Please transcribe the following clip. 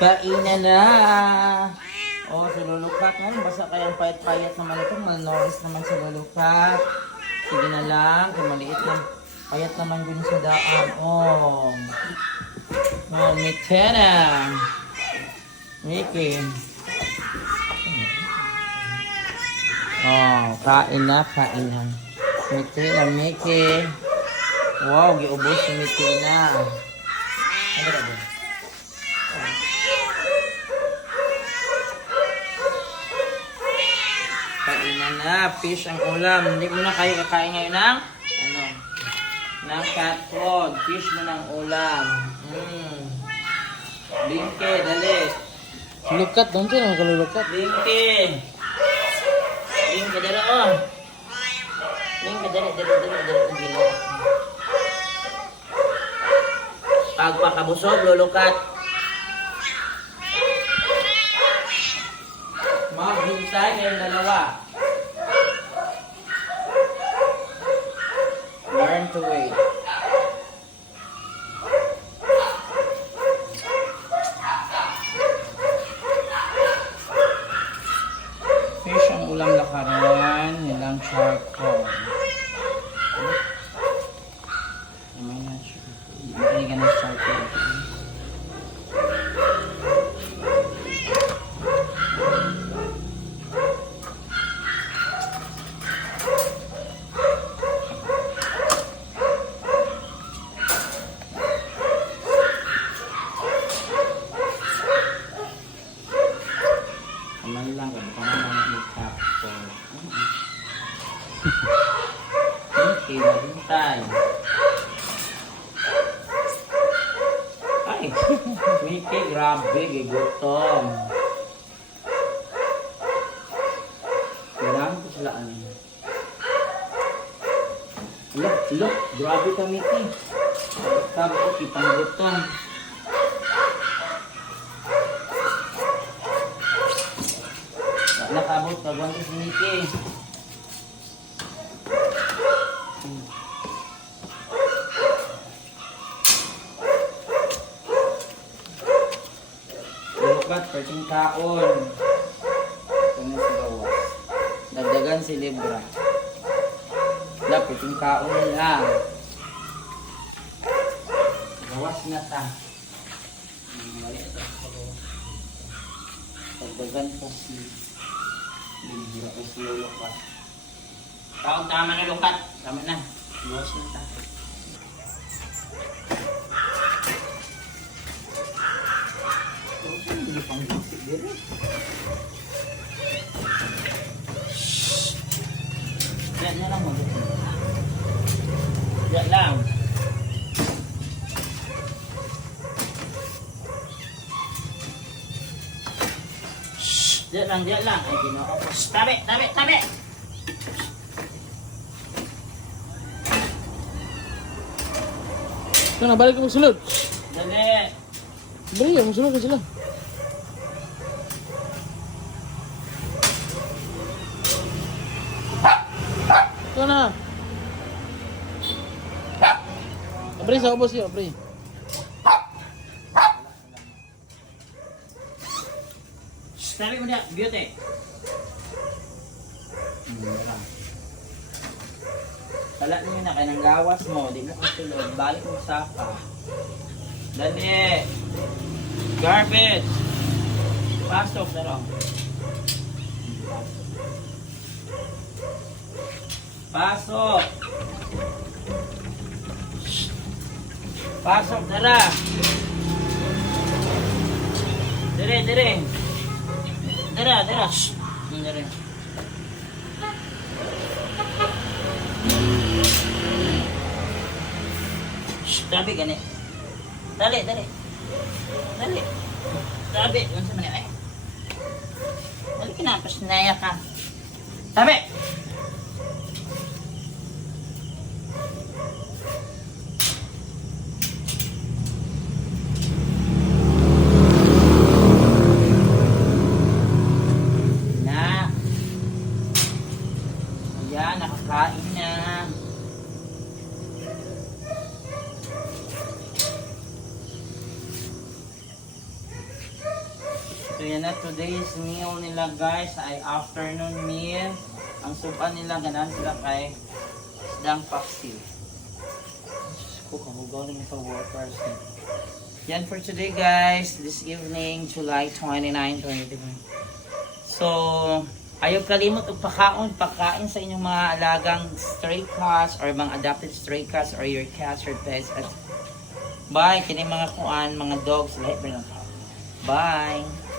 Kainan na! Oh, si Lulukat nga. Basta kayang payat-payat naman ito. Malnourished naman si Lulukat. Sige na lang. Kung maliit na. Payat naman yun sa daan. Oh. Oh, Mitena. Mickey. Oh, kain na, kain na. Mitena, Mickey. Wow, giubos si Mitena. Ano ba ba? Kainan na, fish ang ulam. Hindi mo na kayo kakain ngayon ng ano? Ng cat food. Fish mo ng ulam. Bingke, dali. Lukat, dong sih nama kalau lukat. Bingke. Bingke, dali oh. Bingke, dali. Pagpakabusog, lulukat. Maghintay kayong dalawa. Learn to wait. Fish ang ulam lakaran, nilang charcoal. Hindi ka na charcoal. Aman lang, baka naman i-tap ko. Okay, maghintay. Ay, Mickey, grabe, gigutom. Kailangan ko sila ano. Look, grabe ka, Mickey. Sabi ko, kitang gutom. Nakabot ka, buwan ko si Mickey. Lukat, perting kaon. Ito na si Gawas. Dagdagan si Libra. Wala, perting kaon nila. Gawas na ta. Mali ito. Dagdagan po si Libra o si Lukat. Tawag tama na Lukat. Tama na. Gawas na ta. Hindi pang bisik din eh. Yan na lang mag-ito. Yan lang. Diyan lang. Ay, ginoo ko. Tabi! Ito na, balik ka magsulod. Dali. Balik ka, magsulod ka sila. Ito na. Apre, sa ubos yun, apre. Tabi mo niya, beauty. Tala niyo na, kaya ng gawas mo, di mo kasulod, balik mo sa sapa. Dali! Garbage! Pasok na rin. Pasok! Pasok, tara! Dire! Dara. Shh. Dara. Shh, tabi gani. Dali. Tabi, unsa man ay? Dali kinapas naya ka. Tabi. Nakakain na. So yan na, today's meal nila guys ay afternoon meal. Ang supan nila, ganahan sila kay isdang paksiw. Diyos ko, kahugaw naman sa waters. Yan for today guys, this evening, July 29, 2020. So, ayaw kalimot og pagkain sa inyong mga alagang stray cats or mga adopted stray cats or your cats or pets. At bye, kini mga kuan, mga dogs, lahat na lang. Bye!